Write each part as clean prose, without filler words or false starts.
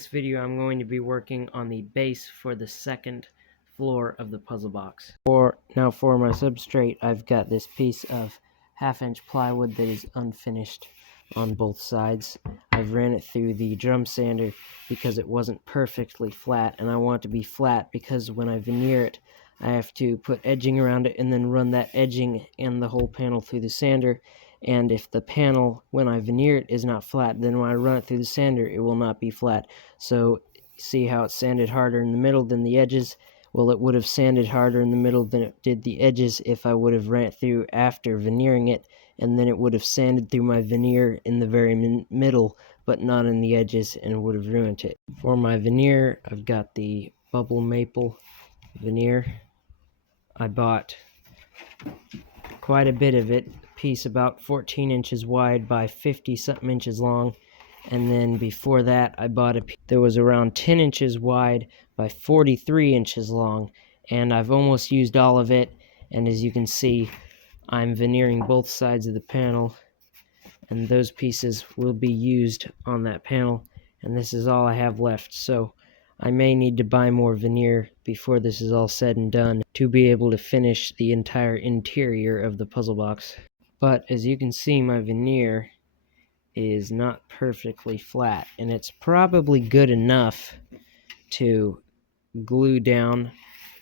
This video I'm going to be working on the base for the second floor of the puzzle box. For my substrate, I've got this piece of 1/2-inch plywood that is unfinished on both sides. I've ran it through the drum sander because it wasn't perfectly flat, and I want it to be flat because when I veneer it, I have to put edging around it and then run that edging and the whole panel through the sander. And if the panel, when I veneer it, is not flat, then when I run it through the sander, it will not be flat. So see how it's sanded harder in the middle than the edges? Well, it would have sanded harder in the middle than it did the edges if I would have ran it through after veneering it, and then it would have sanded through my veneer in the very middle, but not in the edges, and would have ruined it. For my veneer, I've got the bubble maple veneer. I bought quite a bit of it, piece about 14 inches wide by 50 something inches long, and then before that I bought a piece that was around 10 inches wide by 43 inches long, and I've almost used all of it. And as you can see, I'm veneering both sides of the panel, and those pieces will be used on that panel, and this is all I have left. So I may need to buy more veneer before this is all said and done to be able to finish the entire interior of the puzzle box. But as you can see, my veneer is not perfectly flat, and it's probably good enough to glue down,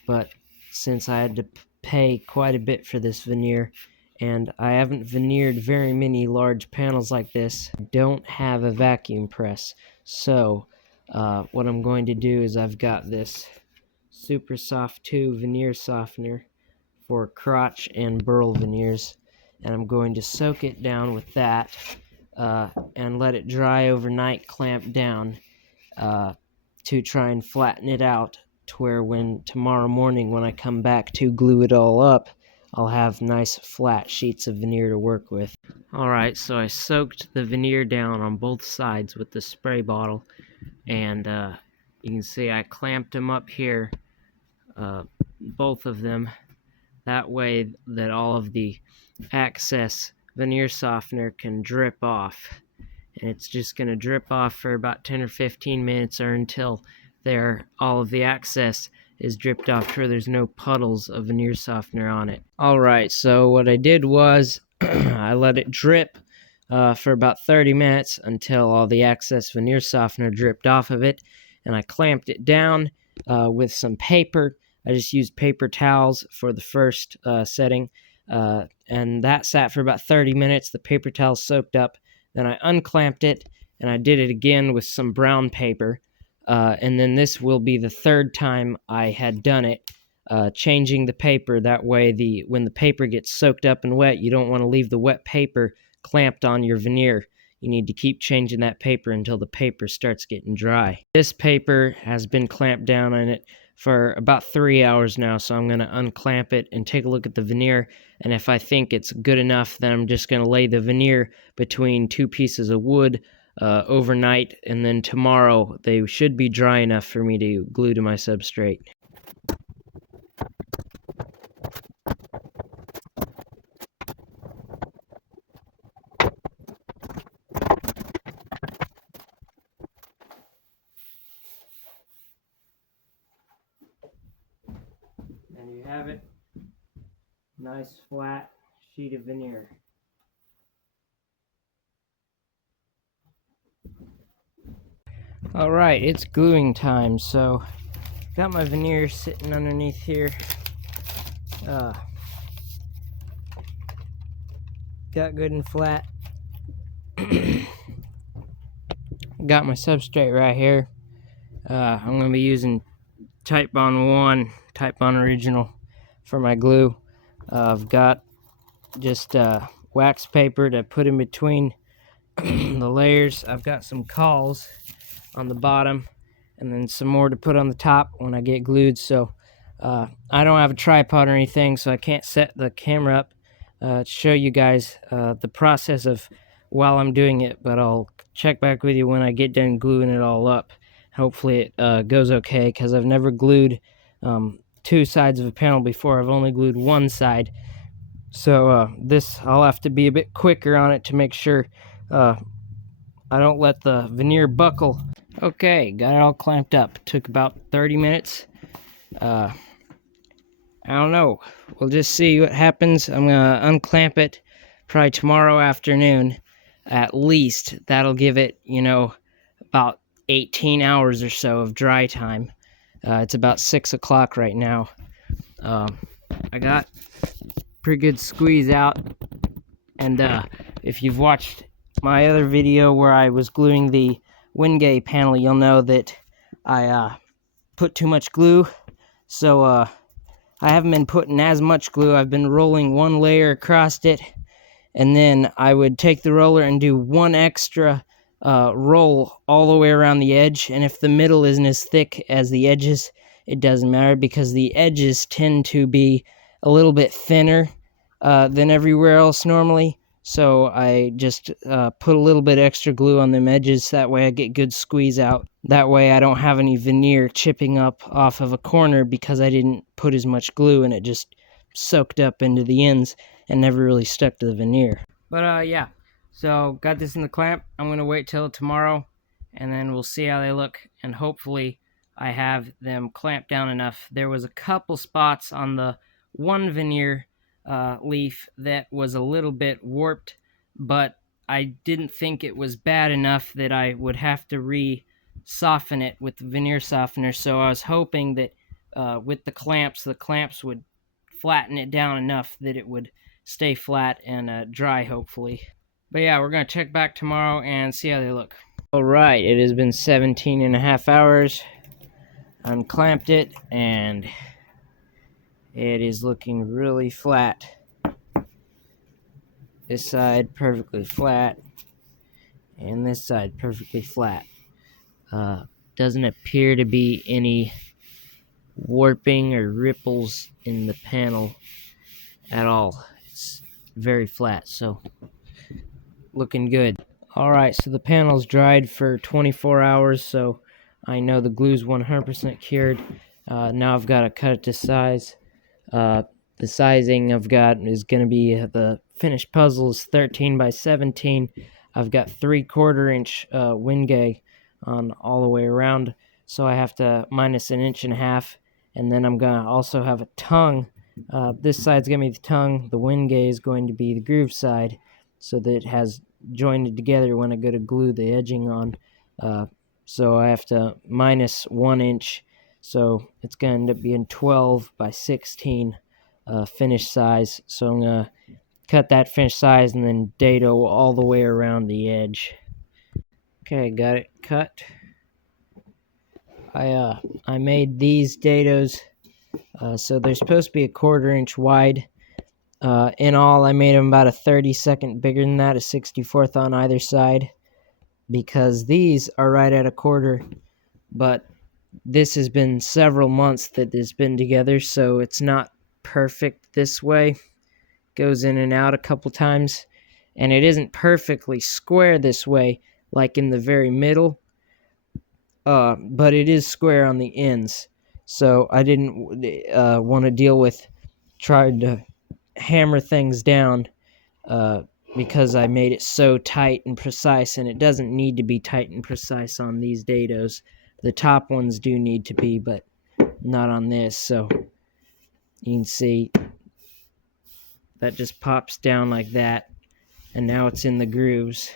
but since I had to pay quite a bit for this veneer, and I haven't veneered very many large panels like this, I don't have a vacuum press. So what I'm going to do is I've got this Super Soft 2 veneer softener for crotch and burl veneers, and I'm going to soak it down with that and let it dry overnight, clamp down to try and flatten it out to where when tomorrow morning when I come back to glue it all up, I'll have nice flat sheets of veneer to work with. Alright, so I soaked the veneer down on both sides with the spray bottle, and you can see I clamped them up here, both of them, that way that all of the excess veneer softener can drip off. And it's just going to drip off for about 10 or 15 minutes, or until all of the excess is dripped off to where there's no puddles of veneer softener on it. Alright, so what I did was I let it drip for about 30 minutes until all the excess veneer softener dripped off of it, and I clamped it down with some paper. I just used paper towels for the first setting, and that sat for about 30 minutes. The paper towels soaked up. Then I unclamped it, and I did it again with some brown paper, and then this will be the third time I had done it, changing the paper. That way when the paper gets soaked up and wet, you don't want to leave the wet paper clamped on your veneer. You need to keep changing that paper until the paper starts getting dry. This paper has been clamped down on it for about 3 hours now, so I'm going to unclamp it and take a look at the veneer, and if I think it's good enough, then I'm just going to lay the veneer between two pieces of wood overnight, and then tomorrow they should be dry enough for me to glue to my substrate. And you have it. Nice flat sheet of veneer. Alright, it's gluing time, so got my veneer sitting underneath here. Got good and flat. Got my substrate right here. I'm going to be using Type Bond 1, Type Bond Original for my glue. I've got just wax paper to put in between the layers. I've got some cawls on the bottom, and then some more to put on the top when I get glued. So I don't have a tripod or anything, so I can't set the camera up to show you guys the process of while I'm doing it, but I'll check back with you when I get done gluing it all up. Hopefully it goes okay, because I've never glued two sides of a panel before. I've only glued one side, so this I'll have to be a bit quicker on it to make sure I don't let the veneer buckle. Okay, got it all clamped up. Took about 30 minutes. I don't know. We'll just see what happens. I'm gonna unclamp it probably tomorrow afternoon at least. That'll give it, about 18 hours or so of dry time. It's about 6 o'clock right now. I got pretty good squeeze out, and if you've watched my other video where I was gluing the Wingay panel, you'll know that I put too much glue, so I haven't been putting as much glue. I've been rolling one layer across it, and then I would take the roller and do one extra roll all the way around the edge, and if the middle isn't as thick as the edges, it doesn't matter, because the edges tend to be a little bit thinner than everywhere else normally. So I just put a little bit extra glue on them edges, that way I get good squeeze out. That way I don't have any veneer chipping up off of a corner because I didn't put as much glue and it just soaked up into the ends and never really stuck to the veneer. But yeah, so got this in the clamp. I'm gonna wait till tomorrow and then we'll see how they look, and hopefully I have them clamped down enough. There was a couple spots on the one veneer leaf that was a little bit warped, but I didn't think it was bad enough that I would have to re-soften it with the veneer softener, so I was hoping that with the clamps would flatten it down enough that it would stay flat and dry, hopefully. But yeah, we're going to check back tomorrow and see how they look. Alright, it has been 17 and a half hours. Unclamped it, and it is looking really flat. This side perfectly flat, and this side perfectly flat. Doesn't appear to be any warping or ripples in the panel at all. It's very flat, so looking good. Alright, so the panel's dried for 24 hours, so I know the glue's 100% cured. Now I've got to cut it to size. The sizing I've got is going to be, the finished puzzle is 13 by 17. I've got 3/4 inch Wingay on all the way around, so I have to minus 1.5 inches, and then I'm going to also have a tongue. This side's going to be the tongue, the Wingay is going to be the groove side, so that it has joined together when I go to glue the edging on. So I have to minus 1 inch, so it's going to end up being 12 by 16 finished size. So I'm going to cut that finished size and then dado all the way around the edge. Okay, got it cut. I made these dados, so they're supposed to be 1/4 inch wide. In all, I made them about a 32nd bigger than that, a 64th on either side, because these are right at 1/4, but this has been several months that it's been together, so it's not perfect this way. Goes in and out a couple times, and it isn't perfectly square this way, like in the very middle, but it is square on the ends, so I didn't want to deal with trying to hammer things down because I made it so tight and precise, and it doesn't need to be tight and precise on these dados. The top ones do need to be, but not on this. So you can see that just pops down like that, and now it's in the grooves,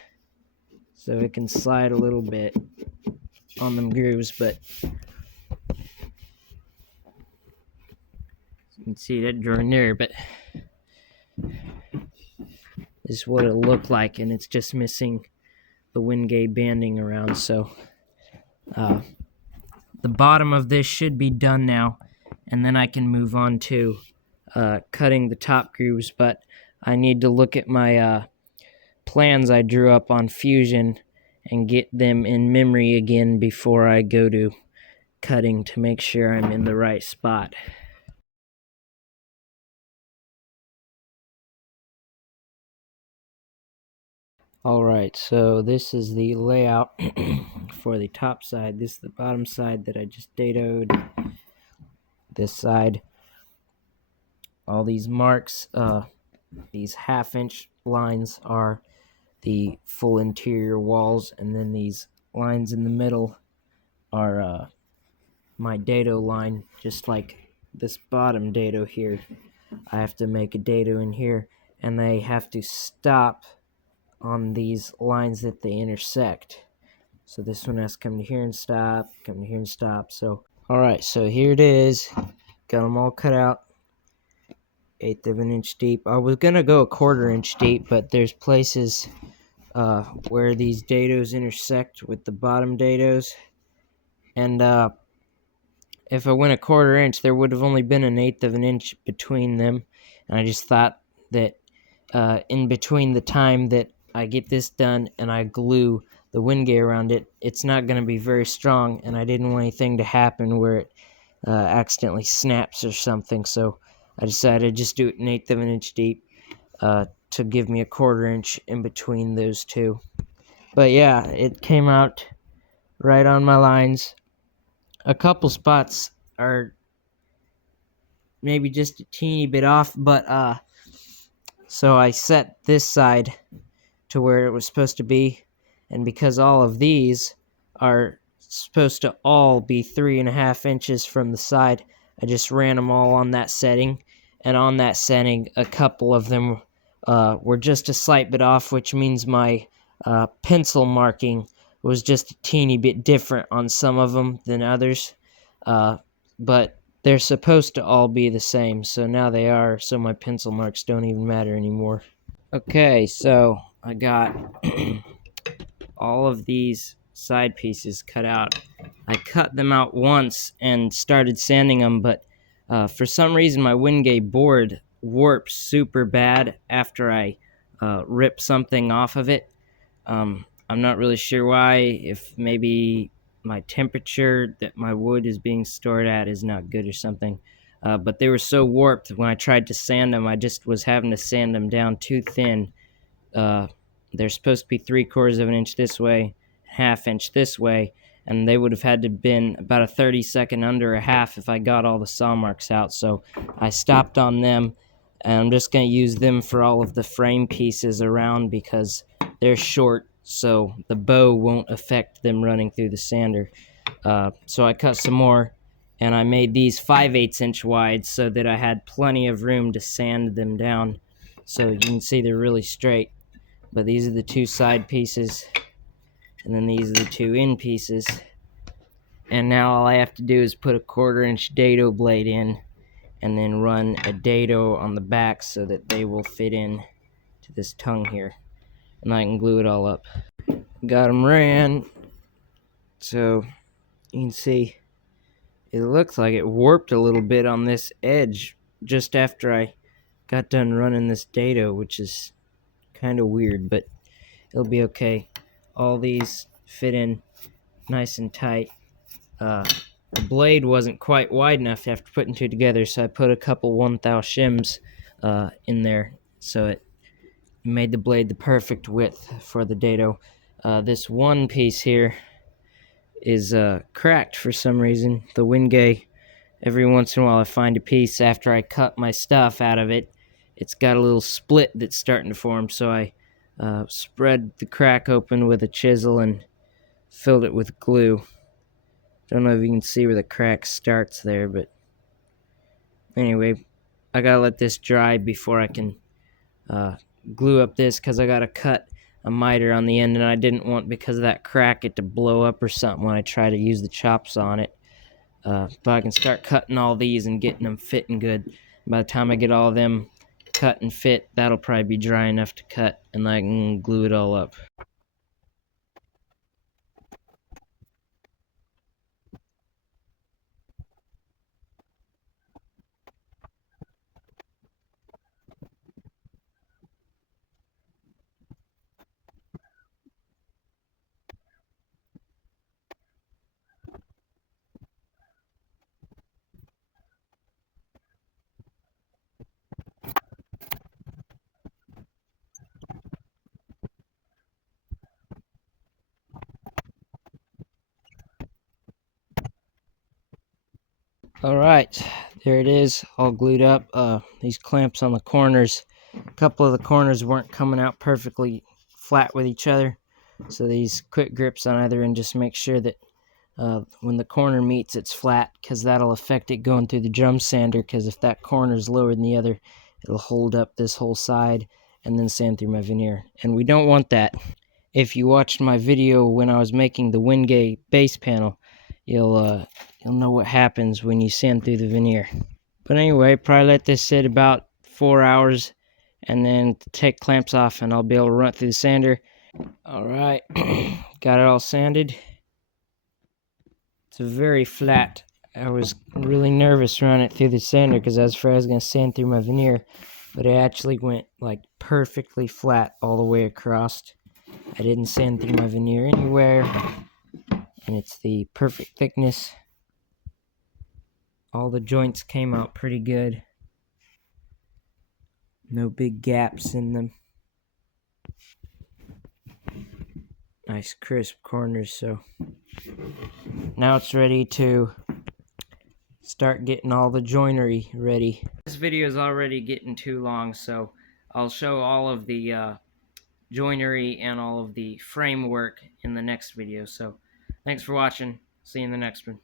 so it can slide a little bit on them grooves, but you can see that drawing there, but this is what it'll look like, and it's just missing the Wingay banding around. So the bottom of this should be done now, and then I can move on to cutting the top grooves, but I need to look at my plans I drew up on Fusion and get them in memory again before I go to cutting, to make sure I'm in the right spot. Alright, so this is the layout for the top side. This is the bottom side that I just dadoed. This side, all these marks, these 1/2 inch lines are the full interior walls, and then these lines in the middle are my dado line, just like this bottom dado here. I have to make a dado in here, and they have to stop on these lines that they intersect. So this one has to come to here and stop, come to here and stop. So, alright, so here it is. Got them all cut out. 1/8 of an inch deep. I was gonna go 1/4 inch deep, but there's places where these dados intersect with the bottom dados, and if I went 1/4 inch, there would have only been 1/8 of an inch between them, and I just thought that in between the time that I get this done and I glue the wingay around it, it's not going to be very strong, and I didn't want anything to happen where it accidentally snaps or something, so I decided to just do it 1/8 of an inch deep to give me 1/4 inch in between those two. But yeah, it came out right on my lines. A couple spots are maybe just a teeny bit off, but so I set this side to where it was supposed to be, and because all of these are supposed to all be 3.5 inches from the side, I just ran them all on that setting, and on that setting a couple of them were just a slight bit off, which means my pencil marking was just a teeny bit different on some of them than others, but they're supposed to all be the same, so now they are, so my pencil marks don't even matter anymore. Okay, so I got all of these side pieces cut out. I cut them out once and started sanding them, but for some reason my wingay board warps super bad after I rip something off of it. I'm not really sure why, if maybe my temperature that my wood is being stored at is not good or something. But they were so warped when I tried to sand them, I just was having to sand them down too thin. They're supposed to be 3/4 of an inch this way, 1/2 inch this way, and they would have had to been about a 32nd under a half if I got all the saw marks out. So I stopped on them, and I'm just going to use them for all of the frame pieces around because they're short, so the bow won't affect them running through the sander. So I cut some more, and I made these 5/8 inch wide so that I had plenty of room to sand them down. So you can see they're really straight. But these are the two side pieces, and then these are the two end pieces. And now all I have to do is put a 1/4 inch dado blade in, and then run a dado on the back so that they will fit in to this tongue here. And I can glue it all up. Got them ran, so you can see it looks like it warped a little bit on this edge just after I got done running this dado, which is kind of weird, but it'll be okay. All these fit in nice and tight. The blade wasn't quite wide enough after putting two together, so I put a couple 1/1000 shims in there, so it made the blade the perfect width for the dado. This one piece here is cracked for some reason. The wingay, every once in a while I find a piece after I cut my stuff out of it. It's got a little split that's starting to form, so I spread the crack open with a chisel and filled it with glue. Don't know if you can see where the crack starts there, but anyway, I gotta let this dry before I can glue up this, because I gotta cut a miter on the end, and I didn't want, because of that crack, it to blow up or something when I try to use the chops on it. But I can start cutting all these and getting them fitting good. By the time I get all of them cut and fit, that'll probably be dry enough to cut, and I can glue it all up. Alright, there it is, all glued up. These clamps on the corners, a couple of the corners weren't coming out perfectly flat with each other. So these quick grips on either end just make sure that when the corner meets, it's flat, because that'll affect it going through the drum sander, because if that corner is lower than the other, it'll hold up this whole side and then sand through my veneer. And we don't want that. If you watched my video when I was making the Wingate base panel, you'll know what happens when you sand through the veneer. But anyway, probably let this sit about 4 hours and then take clamps off, and I'll be able to run it through the sander. Alright, got it all sanded. It's very flat. I was really nervous running it through the sander because I was afraid I was going to sand through my veneer, but it actually went like perfectly flat all the way across. I didn't sand through my veneer anywhere, and it's the perfect thickness. All the joints came out pretty good. No big gaps in them. Nice crisp corners, so now it's ready to start getting all the joinery ready. This video is already getting too long, so I'll show all of the joinery and all of the framework in the next video. So thanks for watching. See you in the next one.